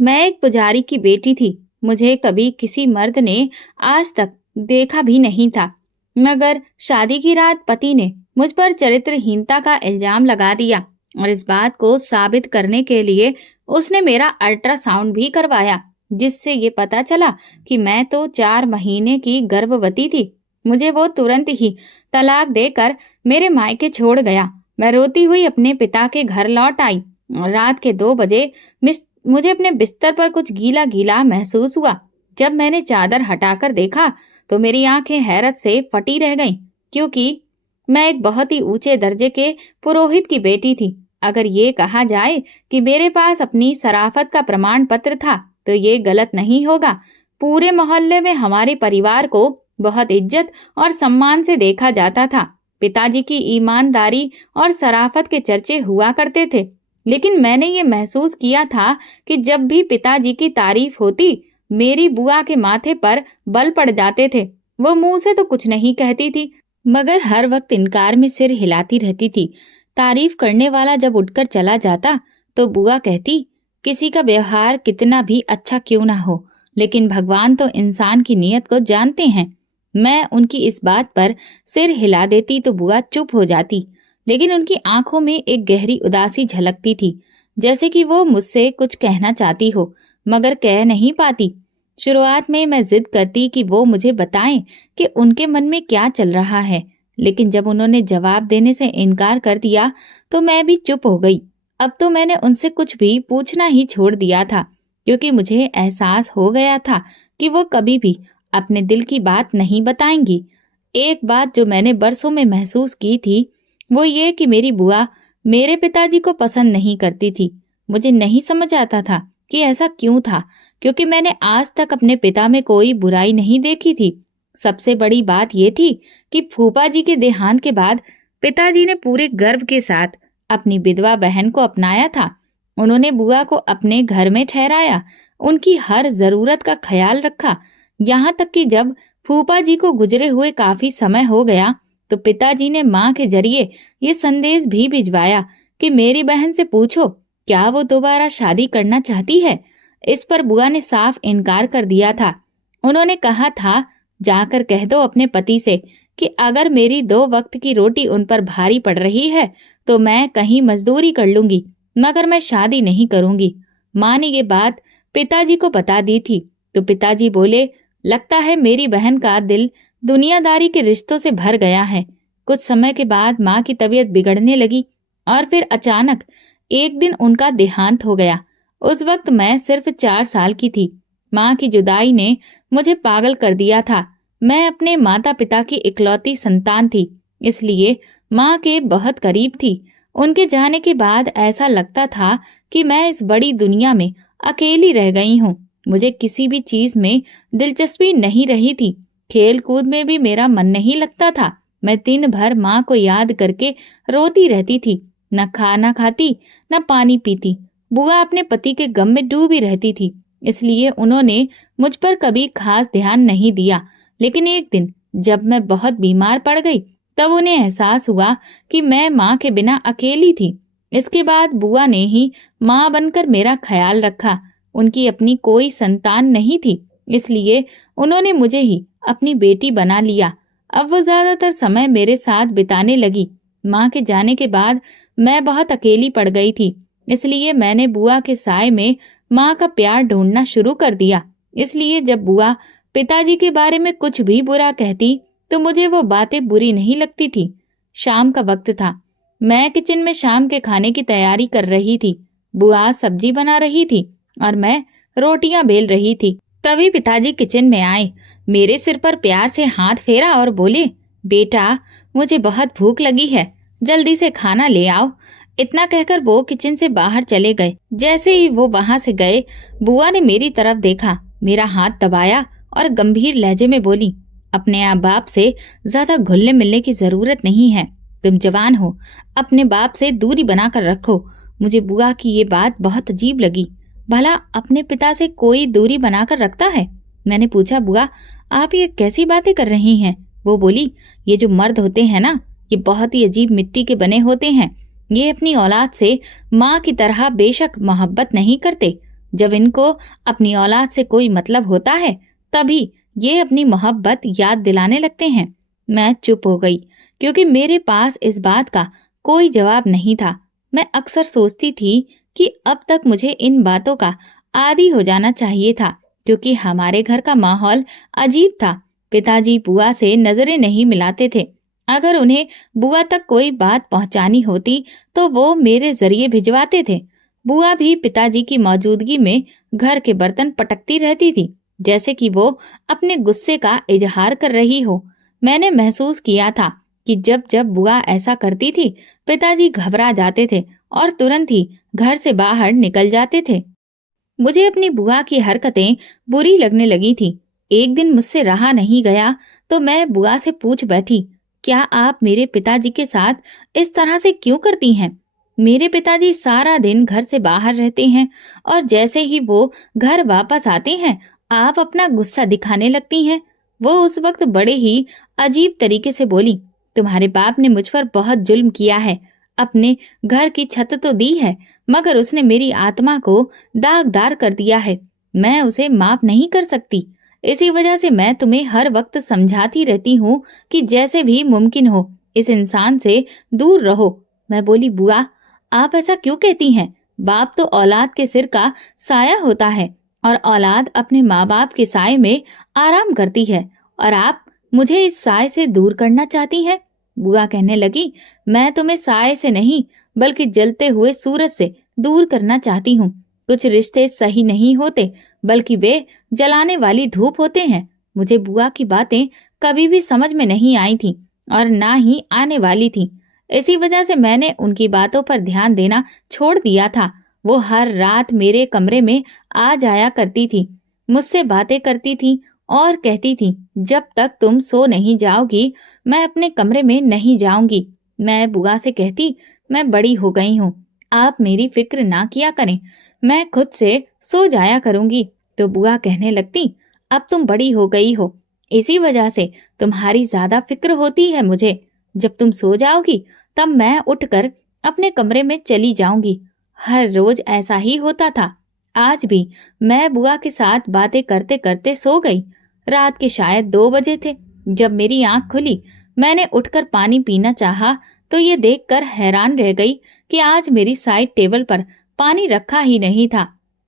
मैं एक पुजारी की बेटी थी। मुझे कभी किसी मर्द ने आज तक देखा भी नहीं था, मगर शादी की रात पति ने मुझ पर चरित्रहीनता का इल्जाम लगा दिया और इस बात को साबित करने के लिए उसने मेरा अल्ट्रासाउंड भी करवाया, जिससे ये पता चला कि मैं तो 4 महीने की गर्भवती थी। मुझे वो तुरंत ही तलाक देकर मेरे मायके छोड़ गया। मैं रोती हुई अपने पिता के घर लौट आई और रात के 2 बजे मुझे अपने बिस्तर पर कुछ गीला गीला महसूस हुआ। जब मैंने चादर हटाकर देखा तो मेरी आंखें हैरत से फटी रह गईं, क्योंकि मैं एक बहुत ही ऊंचे दर्जे के पुरोहित की बेटी थी। अगर ये कहा जाए कि मेरे पास अपनी शराफत का प्रमाण पत्र था तो ये गलत नहीं होगा। पूरे मोहल्ले में हमारे परिवार को बहुत इज्जत और सम्मान से देखा जाता था। पिताजी की ईमानदारी और शराफत के चर्चे हुआ करते थे, लेकिन मैंने ये महसूस किया था कि जब भी पिताजी की तारीफ होती, मेरी बुआ के माथे पर बल पड़ जाते थे। वो मुंह से तो कुछ नहीं कहती थी, मगर हर वक्त इनकार में सिर हिलाती रहती थी। तारीफ करने वाला जब उठकर चला जाता तो बुआ कहती, किसी का व्यवहार कितना भी अच्छा क्यों ना हो, लेकिन भगवान तो इंसान की नीयत को जानते हैं। मैं उनकी इस बात पर सिर हिला देती तो बुआ चुप हो जाती, लेकिन उनकी आंखों में एक गहरी उदासी झलकती थी, जैसे कि वो मुझसे कुछ कहना चाहती हो मगर कह नहीं पाती। शुरुआत में मैं जिद करती कि वो मुझे बताएं कि उनके मन में क्या चल रहा है, लेकिन जब उन्होंने जवाब देने से इनकार कर दिया तो मैं भी चुप हो गई। अब तो मैंने उनसे कुछ भी पूछना ही छोड़ दिया था, क्योंकि मुझे एहसास हो गया था कि वो कभी भी अपने दिल की बात नहीं बताएंगी। एक बात जो मैंने बरसों में महसूस की थी वो ये कि मेरी बुआ मेरे पिताजी को पसंद नहीं करती थी। मुझे नहीं समझ आता था कि ऐसा क्यों था, क्योंकि मैंने आज तक अपने पिता में कोई बुराई नहीं देखी थी। सबसे बड़ी बात ये थी कि फूफा जी के देहांत के बाद पिताजी ने पूरे गर्व के साथ अपनी विधवा बहन को अपनाया था। उन्होंने बुआ को अपने घर में ठहराया, उनकी हर जरूरत का ख्याल रखा, यहाँ तक कि जब फूफा जी को गुजरे हुए काफी समय हो गया तो पिताजी ने माँ के जरिए ये संदेश भी भिजवाया कि मेरी बहन से पूछो क्या वो दोबारा शादी करना चाहती है। इस पर बुआ ने साफ इनकार कर दिया था। उन्होंने कहा था, जाकर कह दो अपने पति से कि अगर मेरी 2 वक्त की रोटी उन पर भारी पड़ रही है तो मैं कहीं मजदूरी कर लूंगी, मगर मैं शादी नहीं करूंगी। माँ ने ये बात पिताजी को बता दी थी तो पिताजी बोले, लगता है मेरी बहन का दिल दुनियादारी के रिश्तों से भर गया है। कुछ समय के बाद माँ की तबीयत बिगड़ने लगी और फिर अचानक एक दिन उनका देहांत हो गया। उस वक्त मैं सिर्फ 4 साल की थी। माँ की जुदाई ने मुझे पागल कर दिया था। मैं अपने माता पिता की इकलौती संतान थी, इसलिए माँ के बहुत करीब थी। उनके जाने के बाद ऐसा लगता था कि मैं इस बड़ी दुनिया में अकेली रह गई हूँ। मुझे किसी भी चीज में दिलचस्पी नहीं रही थी। खेल कूद में भी मेरा मन नहीं लगता था। मैं दिन भर माँ को याद करके रोती रहती थी, न खाना खाती न पानी पीती। बुआ अपने पति के गम में डूबी रहती थी, इसलिए उन्होंने मुझ पर कभी खास ध्यान नहीं दिया। लेकिन एक दिन जब मैं बहुत बीमार पड़ गई तब उन्हें एहसास हुआ कि मैं माँ के बिना अकेली थी। इसके बाद बुआ ने ही माँ बनकर मेरा ख्याल रखा। उनकी अपनी कोई संतान नहीं थी, इसलिए उन्होंने मुझे ही अपनी बेटी बना लिया। अब वो ज्यादातर समय मेरे साथ बिताने लगी। माँ के जाने के बाद मैं बहुत अकेली पड़ गई थी, इसलिए मैंने बुआ के साय में माँ का प्यार ढूंढना शुरू कर दिया। इसलिए जब बुआ पिताजी के बारे में कुछ भी बुरा कहती तो मुझे वो बातें बुरी नहीं लगती थी। शाम का वक्त था। मैं किचन में शाम के खाने की तैयारी कर रही थी। बुआ सब्जी बना रही थी और मैं रोटियां बेल रही थी। तभी पिताजी किचन में आए, मेरे सिर पर प्यार से हाथ फेरा और बोले, बेटा मुझे बहुत भूख लगी है, जल्दी से खाना ले आओ। इतना कहकर वो किचन से बाहर चले गए। जैसे ही वो वहां से गए, बुआ ने मेरी तरफ देखा, मेरा हाथ दबाया और गंभीर लहजे में बोली, अपने आप बाप से ज्यादा घुलने मिलने की जरूरत नहीं है। तुम जवान हो, अपने बाप से दूरी बनाकर रखो। मुझे बुआ की ये बात बहुत अजीब लगी। भला अपने पिता से कोई दूरी बनाकर रखता है? मैंने पूछा, बुआ आप ये कैसी बातें कर रही हैं? वो बोली, ये जो मर्द होते हैं ना, ये बहुत ही अजीब मिट्टी के बने होते हैं। ये अपनी औलाद से माँ की तरह बेशक मोहब्बत नहीं करते, जब इनको अपनी औलाद से कोई मतलब होता है तभी ये अपनी मोहब्बत याद दिलाने लगते हैं। मैं चुप हो गई क्योंकि मेरे पास इस बात का कोई जवाब नहीं था। मैं अक्सर सोचती थी कि अब तक मुझे इन बातों का आदी हो जाना चाहिए था, क्योंकि हमारे घर का माहौल अजीब था। पिताजी बुआ से नजरें नहीं मिलाते थे। अगर उन्हें बुआ तक कोई बात पहुंचानी होती तो वो मेरे जरिए भिजवाते थे। बुआ भी पिताजी की मौजूदगी में घर के बर्तन पटकती रहती थी, जैसे कि वो अपने गुस्से का इजहार कर रही हो। मैंने महसूस किया था कि जब जब बुआ ऐसा करती थी, पिताजी घबरा जाते थे और तुरंत ही घर से बाहर निकल जाते थे। मुझे अपनी बुआ की हरकतें बुरी लगने लगी थी। एक दिन मुझसे रहा नहीं गया तो मैं बुआ से पूछ बैठी, क्या आप मेरे पिताजी के साथ इस तरह से क्यों करती हैं? मेरे पिताजी सारा दिन घर से बाहर रहते हैं और जैसे ही वो घर वापस आते हैं, आप अपना गुस्सा दिखाने लगती हैं। वो उस वक्त बड़े ही अजीब तरीके से बोली, तुम्हारे बाप ने मुझ पर बहुत जुल्म किया है। अपने घर की छत तो दी है, मगर उसने मेरी आत्मा को दागदार कर दिया है। मैं उसे माफ नहीं कर सकती। इसी वजह से मैं तुम्हें हर वक्त समझाती रहती हूँ कि जैसे भी मुमकिन हो इस इंसान से दूर रहो। मैं बोली, बुआ आप ऐसा क्यों कहती हैं? बाप तो औलाद के सिर का साया होता है और औलाद अपने माँ बाप के साए में आराम करती है, और आप मुझे इस साए से दूर करना चाहती हैं। बुआ कहने लगी, मैं तुम्हें साए से नहीं बल्कि जलते हुए सूरज से दूर करना चाहती हूँ। कुछ रिश्ते सही नहीं होते बल्कि वे जलाने वाली धूप होते हैं। मुझे बुआ की बातें कभी भी समझ में नहीं आई थी और ना ही आने वाली थी। इसी वजह से मैंने उनकी बातों पर ध्यान देना छोड़ दिया था। वो हर रात मेरे कमरे में आ जाया करती थी, मुझसे बातें करती थी और कहती थी, जब तक तुम सो नहीं जाओगी मैं अपने कमरे में नहीं जाऊंगी। मैं बुआ से कहती, मैं बड़ी हो गई हूँ, आप मेरी फिक्र ना किया करें, मैं खुद से सो जाया करूंगी। तो बुआ कहने लगती, अब तुम बड़ी हो गई हो, इसी वजह से तुम्हारी ज्यादा फिक्र होती है मुझे। जब तुम सो जाओगी तब मैं उठकर अपने कमरे में चली जाऊंगी। हर रोज ऐसा ही होता था। आज भी मैं बुआ के साथ बातें करते करते सो गई। रात के शायद 2 बजे थे। जब मेरी आंख खुली, मैंने उठकर पानी पीना चाहा तो ये देखकर हैरान रह गई कि आज मेरी साइड टेबल पर पानी रखा ही नहीं था।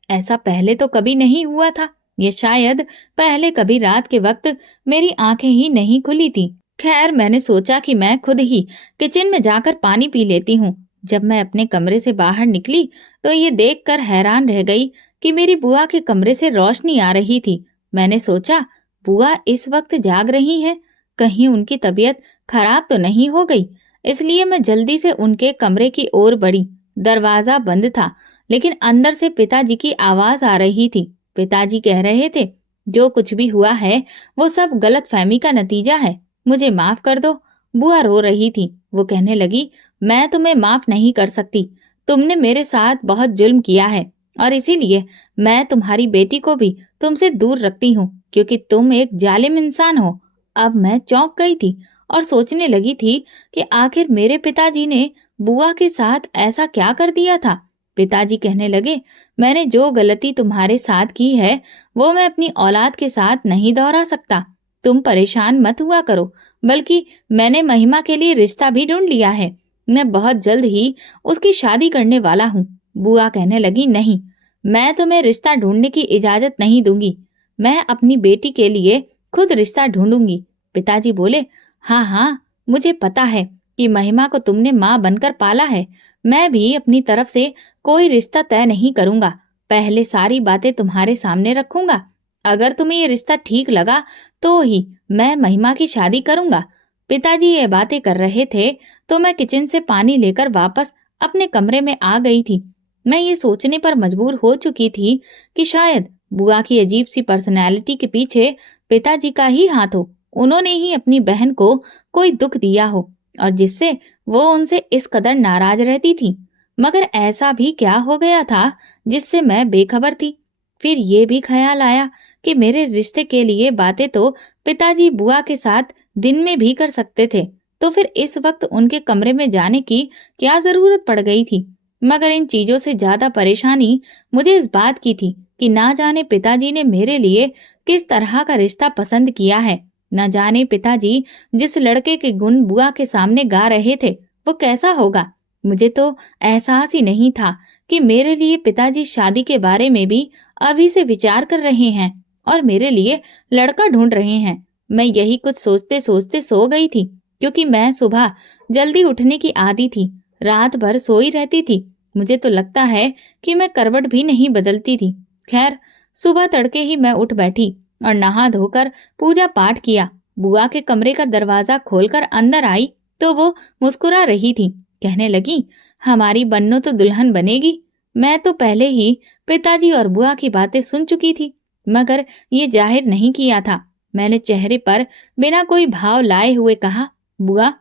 ऐसा पहले तो कभी नहीं हुआ था। ये शायद पहले कभी रात के वक्त मेरी आंखें ही नहीं खुली थी। खैर, मैंने सोचा कि मैं खुद ही किचन में जाकर पानी पी लेती हूँ। जब मैं अपने कमरे से बाहर निकली तो ये देखकर हैरान रह गई कि मेरी बुआ के कमरे से रोशनी आ रही थी। मैंने सोचा, बुआ इस वक्त जाग रही हैं, कहीं उनकी तबीयत खराब तो नहीं हो गई। इसलिए मैं जल्दी से उनके कमरे की ओर बढ़ी। दरवाजा बंद था, लेकिन अंदर से पिताजी की आवाज आ रही थी। पिताजी कह रहे थे, जो कुछ भी हुआ है वो सब गलतफहमी का नतीजा है, मुझे माफ कर दो। बुआ रो रही थी। वो कहने लगी, मैं तुम्हें माफ नहीं कर सकती। तुमने मेरे साथ बहुत जुल्म किया है और इसीलिए मैं तुम्हारी बेटी को भी तुमसे दूर रखती हूँ, क्योंकि तुम एक जालिम इंसान हो। अब मैं चौंक गई थी और सोचने लगी थी कि आखिर मेरे पिताजी ने बुआ के साथ ऐसा क्या कर दिया था। पिताजी कहने लगे, मैंने जो गलती तुम्हारे साथ की है वो मैं अपनी औलाद के साथ नहीं दोहरा सकता। तुम परेशान मत हुआ करो, बल्कि मैंने महिमा के लिए रिश्ता भी ढूंढ लिया है। मैं बहुत जल्द ही उसकी शादी करने वाला हूँ। बुआ कहने लगी, नहीं, मैं तुम्हें रिश्ता ढूंढने की इजाजत नहीं दूंगी। मैं अपनी बेटी के लिए खुद रिश्ता ढूंढूंगी। पिताजी बोले, हाँ हाँ, मुझे पता है कि महिमा को तुमने माँ बनकर पाला है। मैं भी अपनी तरफ से कोई रिश्ता तय नहीं करूंगा। पहले सारी बातें तुम्हारे सामने रखूंगा। अगर तुम्हें ये रिश्ता ठीक लगा तो ही मैं महिमा की शादी करूंगा। पिताजी ये बातें कर रहे थे तो मैं किचन से पानी लेकर वापस अपने कमरे में आ गई थी। मैं ये सोचने पर मजबूर हो चुकी थी कि शायद बुआ की अजीब सी पर्सनैलिटी के पीछे पिताजी का ही हाथ हो। उन्होंने ही अपनी बहन को कोई दुख दिया हो और जिससे वो उनसे इस कदर नाराज रहती थी। मगर ऐसा भी क्या हो गया था जिससे मैं बेखबर थी? फिर ये भी ख्याल आया कि मेरे रिश्ते के लिए बातें तो पिताजी बुआ के साथ दिन में भी कर सकते थे, तो फिर इस वक्त उनके कमरे में जाने की क्या जरूरत पड़ गई थी? मगर इन चीजों से ज्यादा परेशानी मुझे इस बात की थी कि ना जाने पिताजी ने मेरे लिए किस तरह का रिश्ता पसंद किया है। न जाने पिताजी जिस लड़के के गुण बुआ के सामने गा रहे थे वो कैसा होगा। मुझे तो एहसास ही नहीं था कि मेरे लिए पिताजी शादी के बारे में भी अभी से विचार कर रहे हैं और मेरे लिए लड़का ढूंढ रहे हैं। मैं यही कुछ सोचते सोचते सो गई थी, क्योंकि मैं सुबह जल्दी उठने की आदी थी। रात भर सोई रहती थी। मुझे तो लगता है कि मैं करवट भी नहीं बदलती थी। खैर, सुबह तड़के ही मैं उठ बैठी और नहा धोकर पूजा पाठ किया। बुआ के कमरे का दरवाजा खोलकर अंदर आई तो वो मुस्कुरा रही थी। कहने लगी, हमारी बन्नो तो दुल्हन बनेगी। मैं तो पहले ही पिताजी और बुआ की बातें सुन चुकी थी, मगर ये जाहिर नहीं किया था। मैंने चेहरे पर बिना कोई भाव लाए हुए कहा, बुआ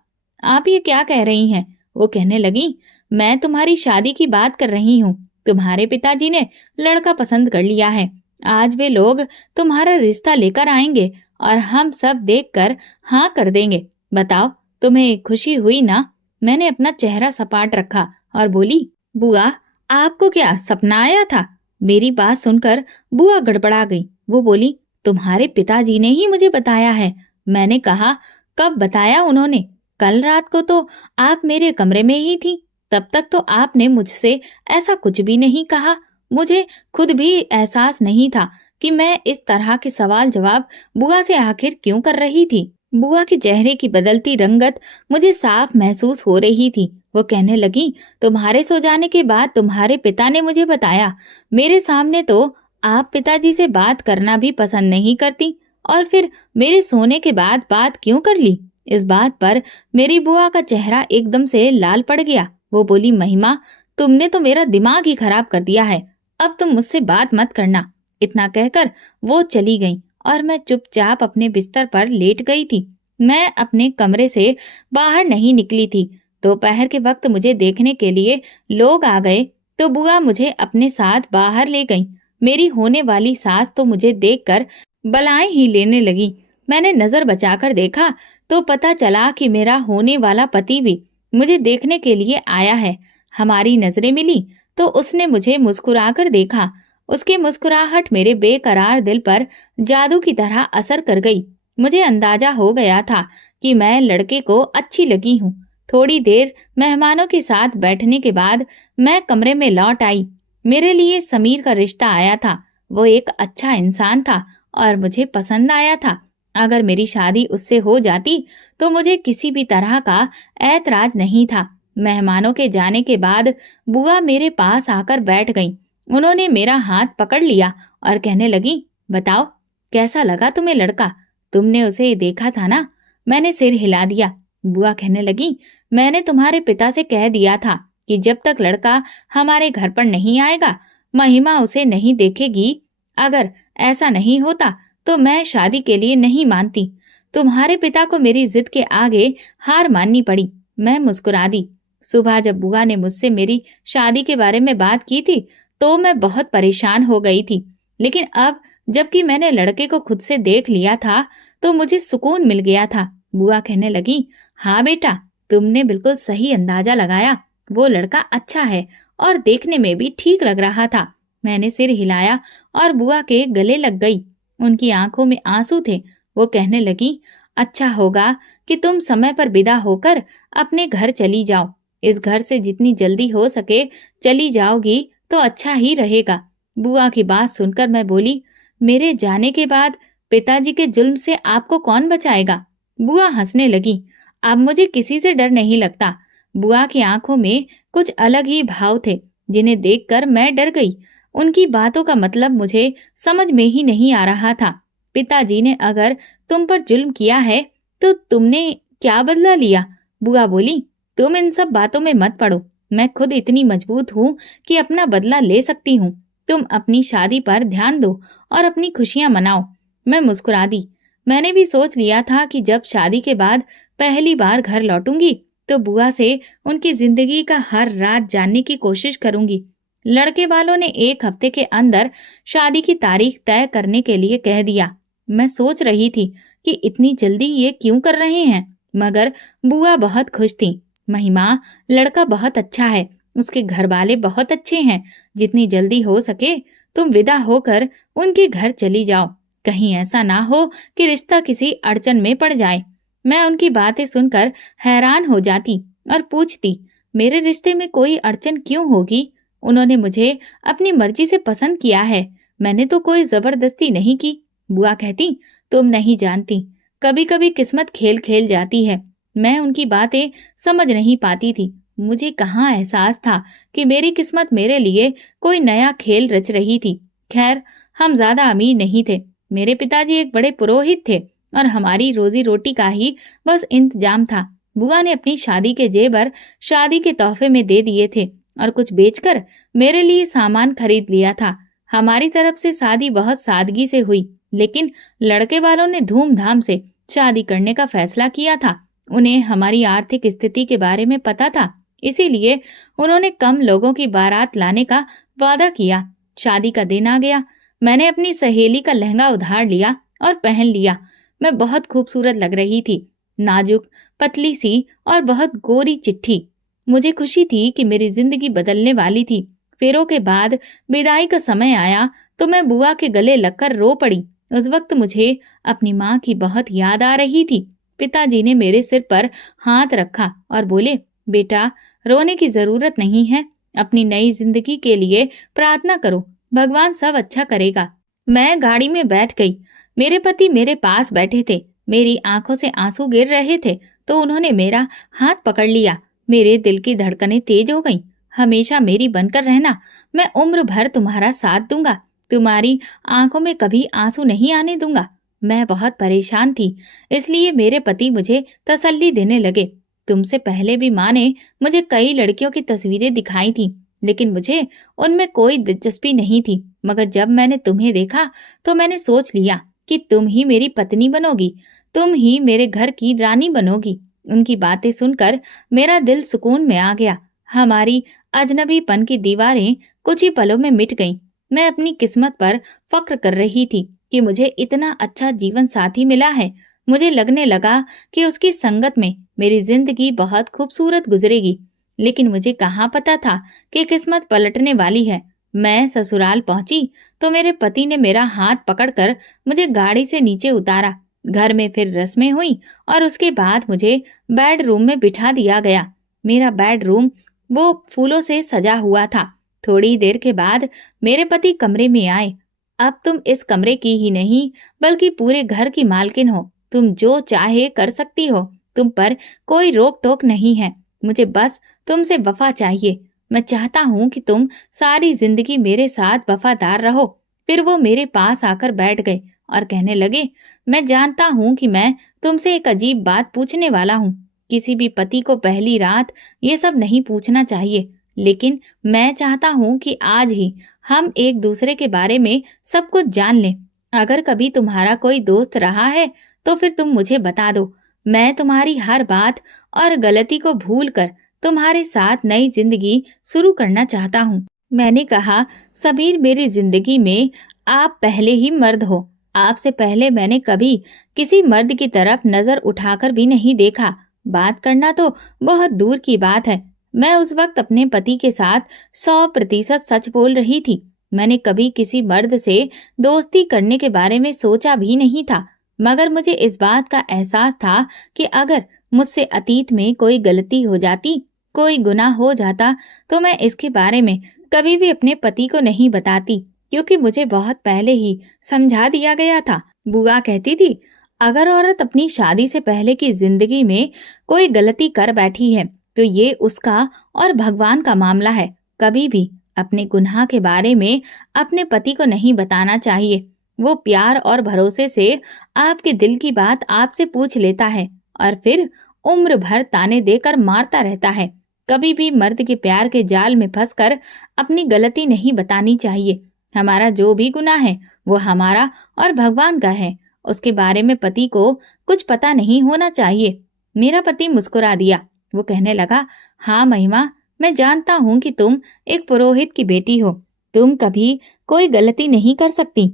आप ये क्या कह रही हैं? वो कहने लगी, मैं तुम्हारी शादी की बात कर रही हूँ। तुम्हारे पिताजी ने लड़का पसंद कर लिया है। आज वे लोग तुम्हारा रिश्ता लेकर आएंगे और हम सब देखकर हाँ कर देंगे। बताओ, तुम्हें खुशी हुई ना? मैंने अपना चेहरा सपाट रखा और बोली, बुआ आपको क्या सपना आया था? मेरी बात सुनकर बुआ गड़बड़ा गई। वो बोली, तुम्हारे पिताजी ने ही मुझे बताया है। मैंने कहा, कब बताया उन्होंने? कल रात को तो आप मेरे कमरे में ही थी। तब तक तो आपने मुझसे ऐसा कुछ भी नहीं कहा। मुझे खुद भी एहसास नहीं था कि मैं इस तरह के सवाल जवाब बुआ से आखिर क्यों कर रही थी। बुआ के चेहरे की बदलती रंगत मुझे साफ महसूस हो रही थी। वो कहने लगी, तुम्हारे सो जाने के बाद तुम्हारे पिता ने मुझे बताया। मेरे सामने तो आप पिताजी से बात करना भी पसंद नहीं करती, और फिर मेरे सोने के बाद बात क्यों कर ली? इस बात पर मेरी बुआ का चेहरा एकदम से लाल पड़ गया। वो बोली, महिमा तुमने तो मेरा दिमाग ही खराब कर दिया है। अब तुम मुझसे बात मत करना। इतना कहकर वो चली गई और मैं चुपचाप अपने बिस्तर पर लेट गई थी। मैं अपने कमरे से बाहर नहीं निकली थी। दोपहर के वक्त मुझे देखने के लिए लोग आ गए तो बुआ मुझे अपने साथ बाहर ले गई। मेरी होने वाली सास तो मुझे देखकर बलाएं ही लेने लगी। मैंने नजर बचाकर देखा तो पता चला कि मेरा होने वाला पति भी मुझे देखने के लिए आया है। हमारी नजरें मिली तो उसने मुझे मुस्कुराकर देखा। उसकी मुस्कुराहट मेरे बेकरार दिल पर जादू की तरह असर कर गई। मुझे अंदाजा हो गया था कि मैं लड़के को अच्छी लगी हूँ। थोड़ी देर मेहमानों के साथ बैठने के बाद मैं कमरे में लौट आई। मेरे लिए समीर का रिश्ता आया था। वो एक अच्छा इंसान था और मुझे पसंद आया था। अगर मेरी शादी उससे हो जाती तो मुझे किसी भी तरह का ऐतराज नहीं था। मेहमानों के जाने के बाद बुआ मेरे पास आकर बैठ गई। उन्होंने मेरा हाथ पकड़ लिया और कहने लगी, बताओ कैसा लगा तुम्हें लड़का? तुमने उसे देखा था ना? मैंने सिर हिला दिया। बुआ कहने लगी, मैंने तुम्हारे पिता से कह दिया था कि जब तक लड़का हमारे घर पर नहीं आएगा महिमा उसे नहीं देखेगी। अगर ऐसा नहीं होता तो मैं शादी के लिए नहीं मानती। तुम्हारे पिता को मेरी जिद के आगे हार माननी पड़ी। मैं मुस्कुरा दी। सुबह जब बुआ ने मुझसे मेरी शादी के बारे में बात की थी तो मैं बहुत परेशान हो गई थी, लेकिन अब जबकि मैंने लड़के को खुद से देख लिया था तो मुझे सुकून मिल गया था। बुआ कहने लगी, हाँ बेटा, तुमने बिल्कुल सही अंदाजा लगाया। वो लड़का अच्छा है और देखने में भी ठीक लग रहा था। मैंने सिर हिलाया और बुआ के गले लग गई। उनकी आंखों में आंसू थे। वो कहने लगी, अच्छा होगा कि तुम समय पर विदा होकर अपने घर चली जाओ। इस घर से जितनी जल्दी हो सके चली जाओगी तो अच्छा ही रहेगा। बुआ की बात सुनकर मैं बोली, मेरे जाने के बाद पिताजी के जुल्म से आपको कौन बचाएगा? बुआ हंसने लगी। अब मुझे किसी से डर नहीं लगता। बुआ की आंखों में कुछ अलग ही भाव थे जिन्हें देखकर मैं डर गई। उनकी बातों का मतलब मुझे समझ में ही नहीं आ रहा था। पिताजी ने अगर तुम पर जुल्म किया है तो तुमने क्या बदला लिया? बुआ बोली, तुम इन सब बातों में मत पड़ो। मैं खुद इतनी मजबूत हूँ कि अपना बदला ले सकती हूँ। तुम अपनी शादी पर ध्यान दो और अपनी खुशियां मनाओ। मैं मुस्कुरा दी। मैंने भी सोच लिया था कि जब शादी के बाद पहली बार घर लौटूंगी तो बुआ से उनकी जिंदगी का हर राज जानने की कोशिश करूंगी। लड़के वालों ने 1 हफ्ते के अंदर शादी की तारीख तय करने के लिए कह दिया। मैं सोच रही थी कि इतनी जल्दी ये क्यों कर रहे हैं, मगर बुआ बहुत खुश थी। महिमा, लड़का बहुत अच्छा है उसके घर वाले बहुत अच्छे हैं। जितनी जल्दी हो सके तुम विदा होकर उनके घर चली जाओ। कहीं ऐसा ना हो कि रिश्ता किसी अड़चन में पड़ जाए। मैं उनकी बातें सुनकर हैरान हो जाती और पूछती, मेरे रिश्ते में कोई अड़चन क्यों होगी? उन्होंने मुझे अपनी मर्जी से पसंद किया है, मैंने तो कोई जबरदस्ती नहीं की। बुआ कहती, तुम नहीं जानती, कभी कभी किस्मत खेल खेल जाती है। मैं उनकी बातें समझ नहीं पाती थी। मुझे कहाँ एहसास था कि मेरी किस्मत मेरे लिए कोई नया खेल रच रही थी। खैर, हम ज्यादा अमीर नहीं थे। मेरे पिताजी एक बड़े पुरोहित थे और हमारी रोजी रोटी का ही बस इंतजाम था। बुआ ने अपनी शादी के जेवर शादी के तोहफे में दे दिए थे और कुछ बेचकर मेरे लिए सामान खरीद लिया था। हमारी तरफ से शादी बहुत सादगी से हुई, लेकिन लड़के वालों ने धूमधाम से शादी करने का फैसला किया था। उन्हें हमारी आर्थिक स्थिति के बारे में पता था, इसीलिए उन्होंने कम लोगों की बारात लाने का वादा किया। शादी का दिन आ गया। मैंने अपनी सहेली का लहंगा उधार लिया और पहन लिया। मैं बहुत खूबसूरत लग रही थी, नाजुक, पतली सी और बहुत गोरी चिट्ठी। मुझे खुशी थी कि मेरी जिंदगी बदलने वाली थी। फेरों के बाद विदाई का समय आया तो मैं बुआ के गले लगकर रो पड़ी। उस वक्त मुझे अपनी माँ की बहुत याद आ रही थी। पिताजी ने मेरे सिर पर हाथ रखा और बोले, बेटा, रोने की जरूरत नहीं है। अपनी नई जिंदगी के लिए प्रार्थना करो, भगवान सब अच्छा करेगा। मैं गाड़ी में बैठ गई। मेरे पति मेरे पास बैठे थे। मेरी आंखों से आंसू गिर रहे थे तो उन्होंने मेरा हाथ पकड़ लिया। मेरे दिल की धड़कनें तेज हो गईं। हमेशा मेरी बनकर रहना, मैं उम्र भर तुम्हारा साथ दूंगा, तुम्हारी आंखों में कभी आंसू नहीं आने दूंगा। मैं बहुत परेशान थी, इसलिए मेरे पति मुझे तसल्ली देने लगे। तुमसे पहले भी माँ ने मुझे कई लड़कियों की तस्वीरें दिखाई थी, लेकिन मुझे उनमें कोई दिलचस्पी नहीं थी। मगर जब मैंने तुम्हें देखा तो मैंने सोच लिया कि तुम ही मेरी पत्नी बनोगी, तुम ही मेरे घर की रानी बनोगी। उनकी बातें सुनकर मेरा दिल सुकून में आ गया। हमारी अजनबीपन की दीवारें कुछ ही पलों में मिट गईं। मैं अपनी किस्मत पर फक्र कर रही थी कि मुझे इतना अच्छा जीवन साथी मिला है। मुझे लगने लगा कि उसकी संगत में मेरी जिंदगी बहुत खूबसूरत गुजरेगी। लेकिन मुझे कहाँ पता था कि किस्मत पलटने वाली है। मैं ससुराल पहुंची तो मेरे पति ने मेरा हाथ पकड़कर मुझे गाड़ी से नीचे उतारा। घर में फिर रस्में हुई और उसके बाद मुझे बेडरूम में बिठा दिया गया। मेरा बेडरूम वो फूलों से सजा हुआ था। थोड़ी देर के बाद मेरे पति कमरे में आए। अब तुम इस कमरे की ही नहीं बल्कि पूरे घर की मालकिन हो। तुम जो चाहे कर सकती हो, तुम पर कोई रोक टोक नहीं है। मुझे बस तुमसे वफा चाहिए। मैं चाहता हूँ कि तुम सारी जिंदगी मेरे साथ वफादार रहो। फिर वो मेरे पास आकर बैठ गए और कहने लगे, मैं जानता हूँ कि मैं तुमसे एक अजीब बात पूछने वाला हूँ। किसी भी पति को पहली रात ये सब नहीं पूछना चाहिए, लेकिन मैं चाहता हूँ कि आज ही हम एक दूसरे के बारे में सब कुछ जान लें। अगर कभी तुम्हारा कोई दोस्त रहा है तो फिर तुम मुझे बता दो। मैं तुम्हारी हर बात और गलती को भूलकर तुम्हारे साथ नई जिंदगी शुरू करना चाहता हूँ। मैंने कहा, समीर, मेरी जिंदगी में आप पहले ही मर्द हो। आपसे पहले मैंने कभी किसी मर्द की तरफ नजर उठाकर भी नहीं देखा। बात करना तो बहुत दूर की बात है। मैं उस वक्त अपने पति के साथ 100% सच बोल रही थी। मैंने कभी किसी मर्द से दोस्ती करने के बारे में सोचा भी नहीं था, मगर मुझे इस बात का एहसास था कि अगर मुझसे अतीत में कोई गलती हो जाती, कोई गुनाह हो जाता, तो मैं इसके बारे में कभी भी अपने पति को नहीं बताती, क्योंकि मुझे बहुत पहले ही समझा दिया गया था। बुआ कहती थी, अगर औरत अपनी शादी से पहले की जिंदगी में कोई गलती कर बैठी है तो ये उसका और भगवान का मामला है। कभी भी अपने गुनाह के बारे में अपने पति को नहीं बताना चाहिए। वो प्यार और भरोसे से आपके दिल की बात आपसे पूछ लेता है और फिर उम्र भर ताने देकर मारता रहता है। कभी भी मर्द के प्यार के जाल में फंसकर अपनी गलती नहीं बतानी चाहिए। हमारा जो भी गुनाह है वो हमारा और भगवान का है, उसके बारे में पति को कुछ पता नहीं होना चाहिए। मेरा पति मुस्कुरा दिया। वो कहने लगा, हाँ महिमा, मैं जानता हूँ कि तुम एक पुरोहित की बेटी हो। तुम कभी कोई गलती नहीं कर सकती।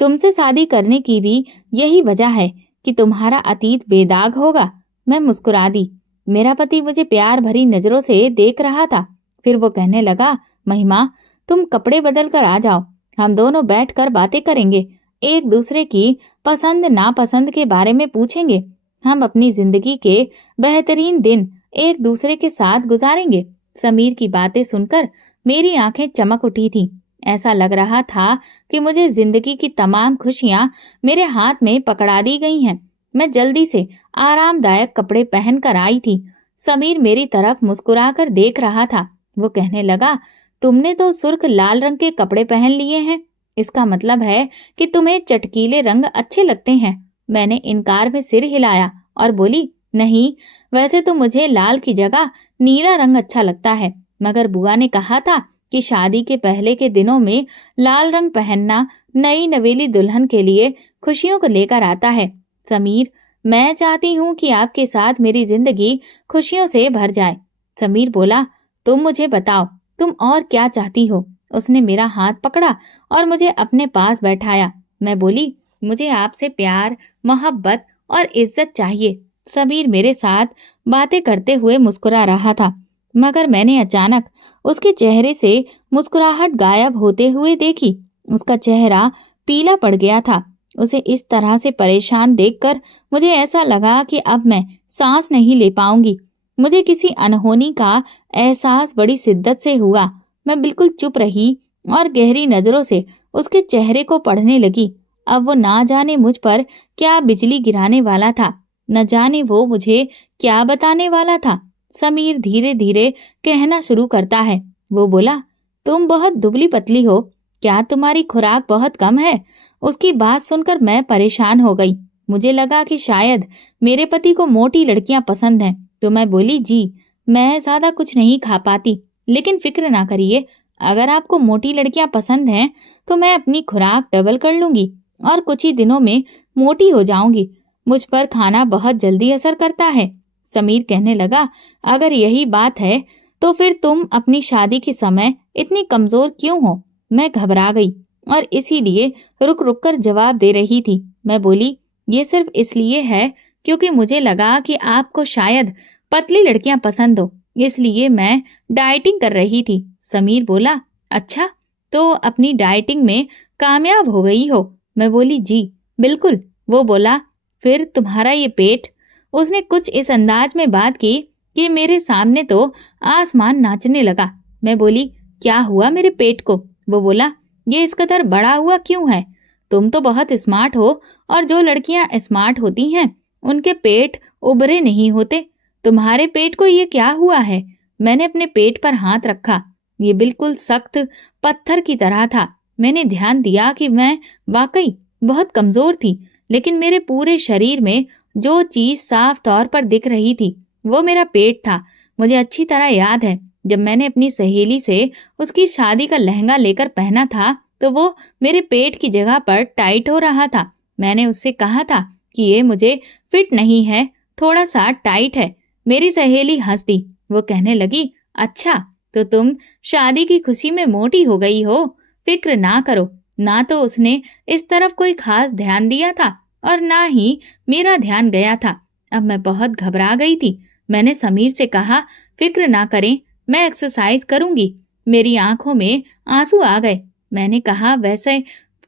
तुमसे शादी करने की भी यही वजह है कि तुम्हारा अतीत बेदाग होगा। मैं मुस्कुरा दी। मेरा पति मुझे प्यार भरी नजरों से देख रहा था। फिर वो कहने लगा, महिमा, तुम कपड़े बदल कर आ जाओ, हम दोनों बैठकर बातें करेंगे, एक दूसरे की पसंद नापसंद के बारे में पूछेंगे, हम अपनी जिंदगी के बेहतरीन दिन एक दूसरे के साथ गुजारेंगे। समीर की बातें सुनकर मेरी आंखें चमक उठी थी। ऐसा लग रहा था कि मुझे जिंदगी की तमाम खुशियां मेरे हाथ में पकड़ा दी गई हैं। मैं जल्दी से आरामदायक कपड़े पहन कर आई थी। समीर मेरी तरफ मुस्कुराकर देख रहा था। वो कहने लगा, तुमने तो सुर्ख लाल रंग के कपड़े पहन लिए हैं, इसका मतलब है कि तुम्हें चटकीले रंग अच्छे लगते हैं। मैंने इनकार में सिर हिलाया और बोली, नहीं, वैसे तो मुझे लाल की जगह नीला रंग अच्छा लगता है, मगर बुआ ने कहा था कि शादी के पहले के दिनों में लाल रंग पहनना नई नवेली दुल्हन के लिए खुशियों को लेकर आता है। समीर, मैं चाहती हूँ कि आपके साथ मेरी जिंदगी खुशियों से भर जाए। समीर बोला, तुम मुझे बताओ, तुम और क्या चाहती हो? उसने मेरा हाथ पकड़ा और मुझे अपने पास बैठाया। मैं बोली, मुझे आपसे प्यार, मोहब्बत और इज्जत चाहिए। समीर मेरे साथ बातें करते हुए मुस्कुरा रहा था, मगर मैंने अचानक उसके चेहरे से मुस्कुराहट गायब होते हुए देखी। उसका चेहरा पीला पड़ गया था। उसे इस तरह से परेशान देखकर मुझे ऐसा लगा कि अब मैं सांस नहीं ले पाऊंगी। मुझे किसी अनहोनी का एहसास बड़ी शिद्दत से हुआ। मैं बिल्कुल चुप रही और गहरी नजरों से उसके चेहरे को पढ़ने लगी। अब वो ना जाने मुझ पर क्या बिजली गिराने वाला था, न जाने वो मुझे क्या बताने वाला था। समीर धीरे धीरे कहना शुरू करता है। वो बोला, तुम बहुत दुबली पतली हो, क्या तुम्हारी खुराक बहुत कम है? उसकी बात सुनकर मैं परेशान हो गई। मुझे लगा कि शायद मेरे पति को मोटी लड़कियां पसंद हैं, तो मैं बोली, जी, मैं ज्यादा कुछ नहीं खा पाती, लेकिन फिक्र ना करिए, अगर आपको मोटी लड़कियां पसंद हैं तो मैं अपनी खुराक डबल कर लूंगी और कुछ ही दिनों में मोटी हो जाऊंगी। मुझ पर खाना बहुत जल्दी असर करता है। समीर कहने लगा, अगर यही बात है तो फिर तुम अपनी शादी के समय इतनी कमजोर क्यों हो? मैं घबरा गई और इसीलिए रुक रुक कर जवाब दे रही थी। मैं बोली, ये सिर्फ इसलिए है क्योंकि मुझे लगा कि आपको शायद पतली लड़कियां पसंद हो, इसलिए मैं डाइटिंग कर रही थी। समीर बोला, अच्छा, तो अपनी डाइटिंग में कामयाब हो गई हो? मैं बोली, जी बिल्कुल। वो बोला, फिर तुम्हारा ये पेट? उसने कुछ इस अंदाज में बात की कि मेरे सामने तो आसमान नाचने लगा। मैं बोली, क्या हुआ मेरे पेट को? वो बोला, ये इस कदर बड़ा हुआ क्यों है? तुम तो बहुत स्मार्ट हो और जो लड़कियां स्मार्ट होती हैं उनके पेट उभरे नहीं होते, तुम्हारे पेट को ये क्या हुआ है? मैंने अपने पेट पर हाथ रखा। ये बिल्कुल सख्त पत्थर की तरह था। मैंने ध्यान दिया कि मैं वाकई बहुत कमजोर थी, लेकिन मेरे पूरे शरीर में जो चीज साफ तौर पर दिख रही थी वो मेरा पेट था। मुझे अच्छी तरह याद है, जब मैंने अपनी सहेली से उसकी शादी का लहंगा लेकर पहना था तो वो मेरे पेट की जगह पर टाइट हो रहा था। मैंने उससे कहा था कि ये मुझे फिट नहीं है, थोड़ा सा टाइट है। मेरी सहेली हंस दी। वो कहने लगी, अच्छा, तो तुम शादी की खुशी में मोटी हो गई हो? फिक्र ना करो। ना तो उसने इस तरफ कोई खास ध्यान दिया था और ना ही मेरा ध्यान गया था। अब मैं बहुत घबरा गई थी। मैंने समीर से कहा, फिक्र ना करें, मैं एक्सरसाइज करूंगी। मेरी आंखों में आंसू आ गए। मैंने कहा, वैसे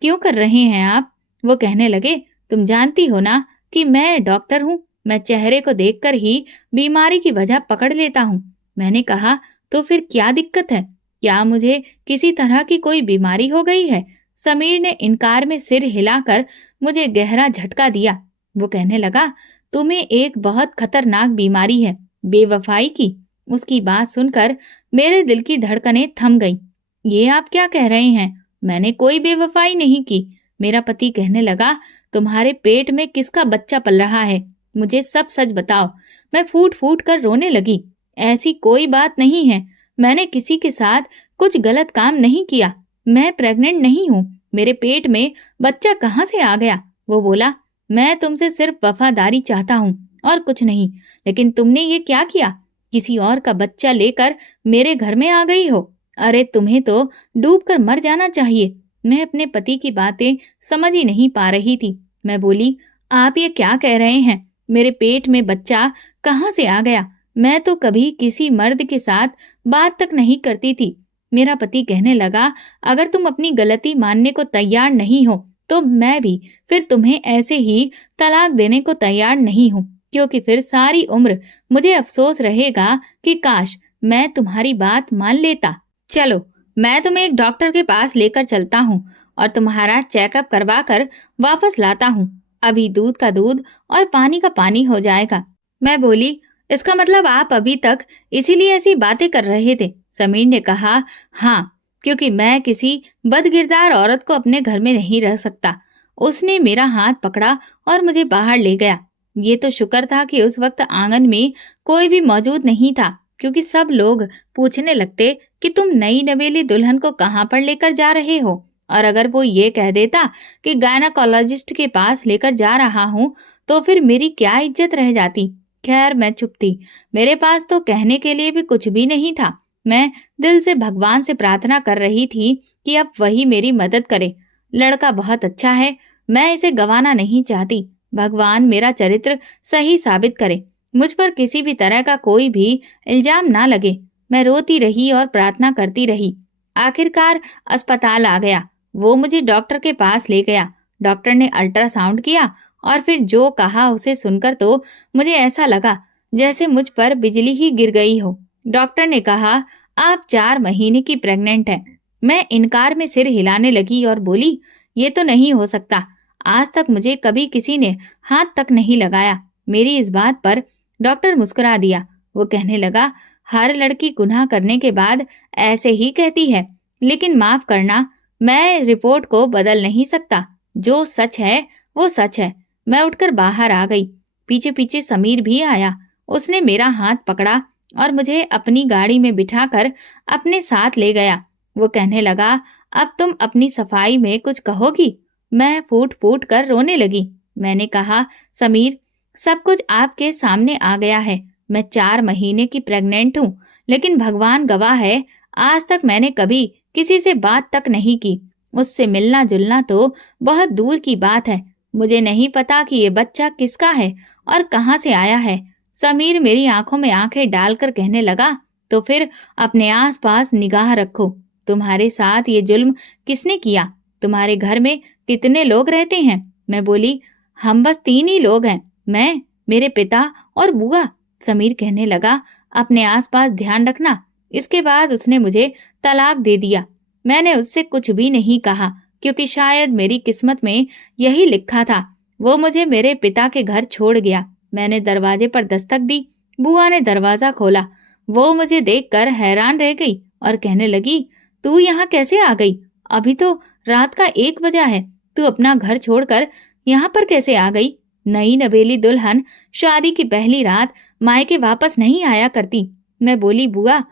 क्यों कर रहे हैं आप? वो कहने लगे, तुम जानती हो ना कि मैं डॉक्टर हूँ, मैं चेहरे को देखकर ही बीमारी की वजह पकड़ लेता हूँ। मैंने कहा, तो फिर क्या दिक्कत है? क्या मुझे किसी तरह की कोई बीमारी हो गई है? समीर ने इनकार में सिर हिलाकर मुझे गहरा झटका दिया। वो कहने लगा, तुम्हें एक बहुत खतरनाक बीमारी है, बेवफाई की। उसकी बात सुनकर मेरे दिल की धड़कनें थम गईं। ये आप क्या कह रहे हैं? मैंने कोई बेवफाई नहीं की। मेरा पति कहने लगा, तुम्हारे पेट में किसका बच्चा पल रहा है? मुझे सब सच बताओ। मैं फूट फूट कर रोने लगी। ऐसी कोई बात नहीं है, मैंने किसी के साथ कुछ गलत काम नहीं किया। मैं प्रेग्नेंट नहीं हूँ। मेरे पेट में बच्चा कहाँ से आ गया? वो बोला, मैं तुमसे सिर्फ वफादारी चाहता हूँ और कुछ नहीं, लेकिन तुमने ये क्या किया? किसी और का बच्चा लेकर मेरे घर में आ गई हो। अरे तुम्हें तो डूब कर मर जाना चाहिए। मैं अपने पति की बातें समझ ही नहीं पा रही थी। मैं बोली, आप ये क्या कह रहे हैं? मेरे पेट में बच्चा कहाँ से आ गया? मैं तो कभी किसी मर्द के साथ बात तक नहीं करती थी। मेरा पति कहने लगा, अगर तुम अपनी गलती मानने को तैयार नहीं हो तो मैं भी फिर तुम्हें ऐसे ही तलाक देने को तैयार नहीं हूँ, क्योंकि फिर सारी उम्र मुझे अफसोस रहेगा कि काश मैं तुम्हारी बात मान लेता। चलो, मैं तुम्हें एक डॉक्टर के पास लेकर चलता हूँ और तुम्हारा चेकअप करवा कर वापस लाता हूँ। अभी दूध का दूध और पानी का पानी हो जाएगा। मैं बोली, इसका मतलब आप अभी तक इसीलिए ऐसी बातें कर रहे थे? समीर ने कहा, हाँ, क्योंकि मैं किसी बदकिरदार औरत को अपने घर में नहीं रह सकता। उसने मेरा हाथ पकड़ा और मुझे बाहर ले गया। ये तो शुक्र था कि उस वक्त आंगन में कोई भी मौजूद नहीं था, क्योंकि सब लोग पूछने लगते कि तुम नई नवेली दुल्हन को कहाँ पर लेकर जा रहे हो। और अगर वो ये कह देता कि गायनाकोलॉजिस्ट के पास लेकर जा रहा हूँ तो फिर मेरी क्या इज्जत रह जाती। खैर, मैं चुप थी। मेरे पास तो कहने के लिए भी कुछ भी नहीं था। मैं दिल से भगवान से प्रार्थना कर रही थी कि अब वही मेरी मदद करे। लड़का बहुत अच्छा है, मैं इसे गंवाना नहीं चाहती। भगवान मेरा चरित्र सही साबित करे, मुझ पर किसी भी तरह का कोई भी इल्जाम ना लगे। मैं रोती रही और प्रार्थना करती रही। आखिरकार अस्पताल आ गया। वो मुझे डॉक्टर के पास ले गया। डॉक्टर ने अल्ट्रासाउंड किया और फिर जो कहा उसे सुनकर तो मुझे ऐसा लगा जैसे मुझ पर बिजली ही गिर गई हो। डॉक्टर ने कहा, आप 4 महीने की प्रेग्नेंट हैं। मैं इनकार में सिर हिलाने लगी और बोली, ये तो नहीं हो सकता। आज तक मुझे कभी किसी ने हाथ तक नहीं लगाया। मेरी इस बात पर डॉक्टर मुस्कुरा दिया। वो कहने लगा, हर लड़की गुनाह करने के बाद ऐसे ही कहती है, लेकिन माफ करना, मैं रिपोर्ट को बदल नहीं सकता। जो सच है वो सच है। मैं उठकर बाहर आ गई। पीछे पीछे समीर भी आया। उसने मेरा हाथ पकड़ा और मुझे अपनी गाड़ी में बिठाकर अपने साथ ले गया। वो कहने लगा, अब तुम अपनी सफाई में कुछ कहोगी? मैं फूट फूट कर रोने लगी। मैंने कहा, समीर, सब कुछ आपके सामने आ गया है। मैं 4 महीने की प्रेग्नेंट हूँ, लेकिन भगवान गवाह है, आज तक मैंने कभी किसी से बात तक नहीं की। उससे मिलना जुलना तो बहुत दूर की बात है। मुझे नहीं पता कि ये बच्चा किसका है और कहाँ से आया है। समीर मेरी आंखों में आंखें डालकर कहने लगा, तो फिर अपने आसपास निगाह रखो। तुम्हारे साथ ये जुल्म किसने किया? तुम्हारे घर में कितने लोग रहते हैं? मैं बोली, हम बस 3 ही लोग हैं, मैं, मेरे पिता और बुआ। समीर कहने लगा, अपने आसपास ध्यान रखना। इसके बाद उसने मुझे तलाक दे दिया। मैंने उससे कुछ भी नहीं कहा, क्योंकि शायद मेरी किस्मत में यही लिखा था। वो मुझे मेरे पिता के घर छोड़ गया। मैंने दरवाजे पर दस्तक दी। बुआ ने दरवाजा खोला। वो मुझे देखकर हैरान रह गई और कहने लगी, तू यहाँ कैसे आ गई? अभी तो रात का 1 बजा है। तू अपना घर छोड़कर यहाँ पर कैसे आ गई? नई नवेली दुल्हन शादी की पहली रात मायके वापस नहीं आया करती। मैं बोली, बुआ,